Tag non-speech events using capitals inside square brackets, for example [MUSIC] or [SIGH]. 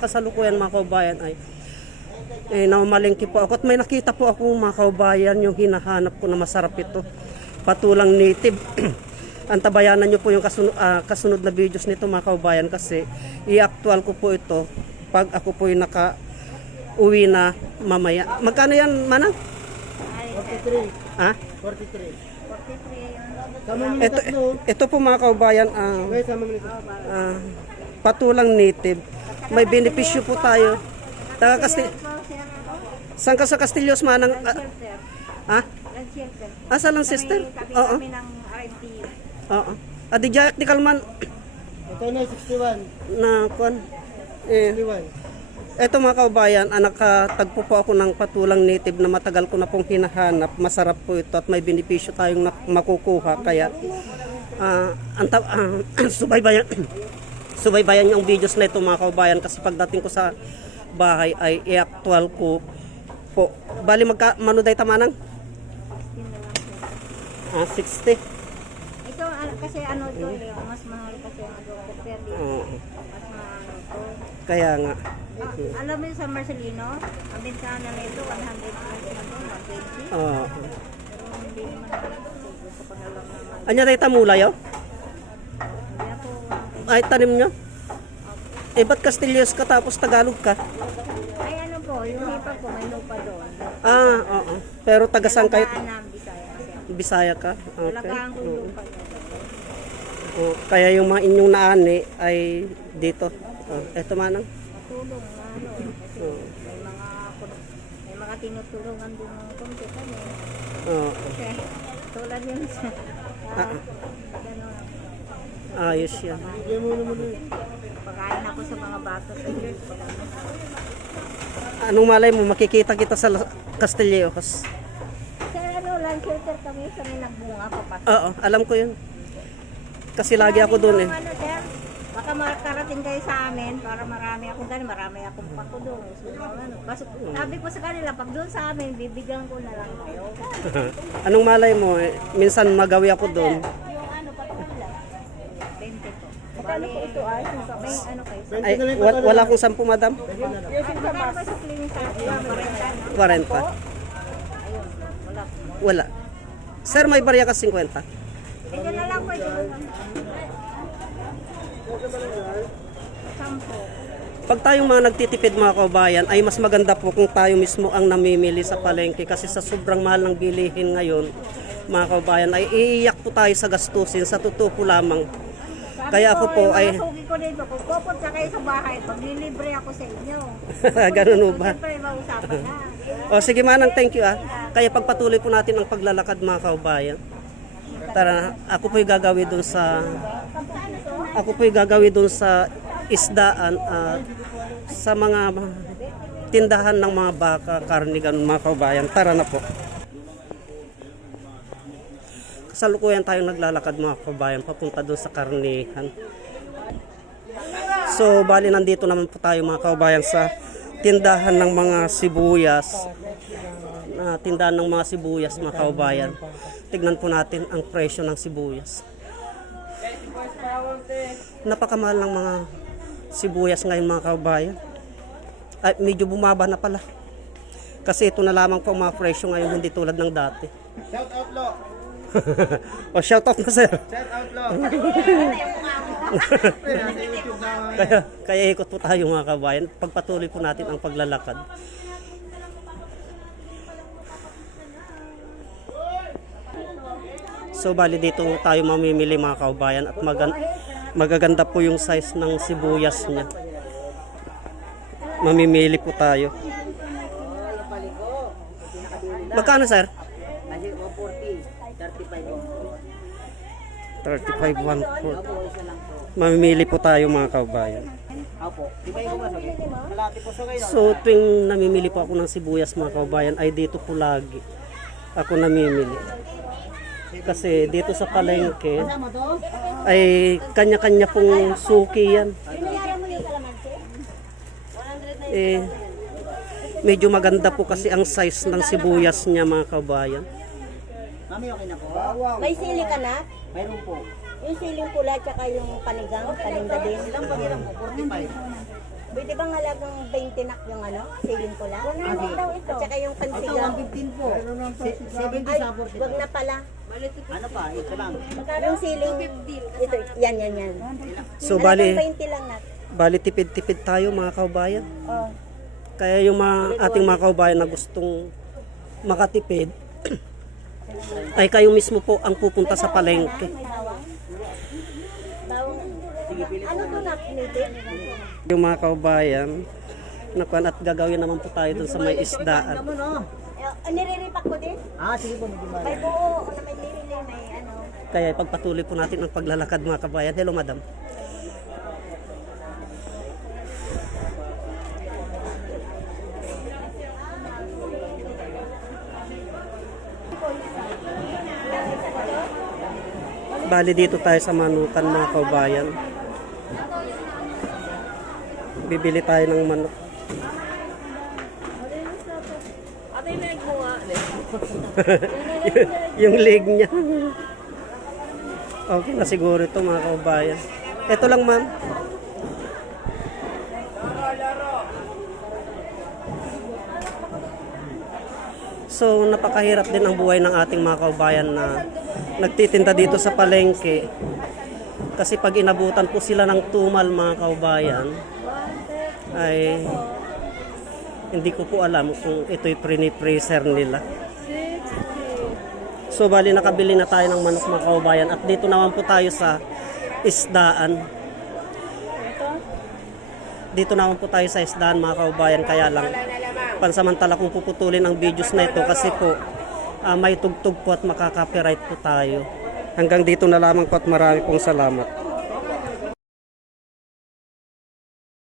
Kasalukuyan mga kaubayan ay eh, namamalengke po ako at may nakita po ako mga kaubayan yung hinahanap ko na masarap ito. Patulang native. [CLEARS THROAT] Antabayanan nyo po yung kasunod, kasunod na videos nito mga kaubayan kasi i-actual ko po ito pag ako po yung naka uwi na mamaya. Magkano yan, Manang? 43. Ha? 43. Sama mo Ito, ito po mga kaubayan, ah, nito. ah, patulang native. May benepisyo po tayo. Taga Castil Saan ka sa Castillos, Manang? Ah, ha? Asa lang, sister? Tabi Oo. Oo. Adi Jack di Kalman Ito na, 61. na kon. Eh, 61. eto mga kaubayan, anak nakatagpo po ako ng patulang native na matagal ko na pong hinahanap. Masarap po ito at may benepisyo tayong makukuha. Kaya, ah, anta, ah, [CLEARS THROAT] subaybayan, subaybayan yung videos na ito mga kaubayan kasi pagdating ko sa bahay ay i-actual ko po. Bali magka, manuday tamanang? Ah, 60. Ito ah, kasi ano to eh, mas mahal kasi ang doctor dito. Oo. Mas mahal to. Kaya nga. Ah, alam mo sa Marcelino, ang bintana na ito 100 plus na to, 120. Oo. Pero hindi naman kasi gusto ko na lang naman. Anya tayo tamulay oh? Po, Ay, tanim nyo? Eh, ba't Castillos ka tapos Tagalog ka? ay ano po, yung hipag ko may lupa doon. Ah, oo. Pero taga saan kayo? Dalagaan ng Bisaya siya. Bisaya ka? Okay. Dalagaan ko yung Oo. lupa niya. Oo. Kaya yung mga inyong naani ay dito. Oh, eto manang. Matulong ano, kasi Oo. may mga may mga tinutulungan din ng konti kami. Oo. Kasi [LAUGHS] tulad yun sa Ah, uh, gano'n, ayos yan. Pagkain ako sa mga bata sa church. Anong malay mo, makikita kita sa Castillejos. Sa ano, land shelter kami sa may nagbunga papasok. Oo, alam ko yun. Kasi lagi ako doon eh. Ano, sir? Baka makarating kayo sa amin para marami akong dali, marami akong pako doon. So, ano, basta, sabi ko sa kanila, pag doon sa amin, bibigyan ko na lang kayo. [LAUGHS] Anong malay mo, eh, minsan magawi ako doon. Yung ano, patula. 20 po. Bali, ito ay, may ano kayo. Ay, wa- wala akong sampu, madam. Magkano atin? 40, no? 40. Ayun, wala po. Wala. Sir, may barya ka 50. Ito na lang. Sampo. Pag tayong mga nagtitipid mga kabayan, ay mas maganda po kung tayo mismo ang namimili sa palengke kasi sa sobrang mahal ng bilihin ngayon, mga kabayan, ay iiyak po tayo sa gastusin sa totoo po lamang. Sabi Kaya ako ko, po ay- sugi ko dito, kung pupunta kayo sa bahay, paglilibre ako sa inyo. [LAUGHS] Ganun ho ba? Siyempre, mausapan na. O sige manang, thank you ah. Kaya pagpatuloy po natin ang paglalakad mga kabayan. Tara, ako po'y gagawin doon sa ako po'y gagawin doon sa isdaan at sa mga tindahan ng mga baka, karne, ganun mga kabayan. Tara na po. Kasalukuyan tayong naglalakad mga kabayan papunta doon sa karnihan. So, bali nandito naman po tayo mga kabayan sa tindahan ng mga sibuyas. Na tindahan ng mga sibuyas mga kabayan. Tignan po natin ang presyo ng sibuyas. Napakamahal ng mga sibuyas ngayon mga kabayan. Ay, medyo bumaba na pala. Kasi ito na lamang po ang mga presyo ngayon, hindi tulad ng dati. Shout out, Lo. [LAUGHS] o, shout out na sir. Shout out, Lo. [LAUGHS] Kaya, kaya ikot po tayo mga kabayan. Pagpatuloy po natin ang paglalakad. So bali dito tayo mamimili mga kabayan at magan- magaganda po yung size ng sibuyas niya. Mamimili po tayo. Magkano sir? 35 140. Mamimili po tayo mga kabayan. Kayo. So tuwing namimili po ako ng sibuyas mga kabayan ay dito po lagi ako namimili. Kasi dito sa palengke ay kanya-kanya pong suki yan. Eh, medyo maganda po kasi ang size ng sibuyas niya mga kabayan. Mami, okay na po? Bawang. May sili ka na? Mayroon po. Yung siling pula tsaka yung panigang, paninda din. Ilang pagilang po? 45. Pwede bang halagang 20 nak yung ano? Siling lang? Ano daw ito? At saka yung Ito, pansigaw. 115 po. Se- 70 Ay, sa 40. wag na pala. Ano pa? Ito lang. Yung siling, ito, yan, yan, yan. So Halagang bali, 20 lang na. bali tipid-tipid tayo mga kaubayan. Oh. Kaya yung mga ating mga kaubayan na gustong makatipid, ay kayo mismo po ang pupunta sa palengke. Ano? Yung mga kaubayan, nakuan at gagawin naman po tayo dun sa may isdaan. No? Eh, niriripak ko din. Ah, sige po. May buo, may nirili, may ano. Kaya ipagpatuloy po natin ang paglalakad mga kabayan. Hello madam. Bali dito tayo sa manukan mga kaubayan. Bibili tayo ng manok. [LAUGHS] yung leg niya. Okay na siguro ito mga kaubayan. Ito lang ma'am. So napakahirap din ang buhay ng ating mga kaubayan na nagtitinda dito sa palengke. Kasi pag inabutan po sila ng tumal mga kaubayan, ay hindi ko po alam kung ito'y pre-freezer nila. So bali nakabili na tayo ng manok mga kaubayan at dito naman po tayo sa isdaan. Dito naman po tayo sa isdaan mga kaubayan kaya lang pansamantala kong puputulin ang videos na ito kasi po ah, may tugtog po at makaka-copyright po tayo. Hanggang dito na lamang po at marami pong salamat.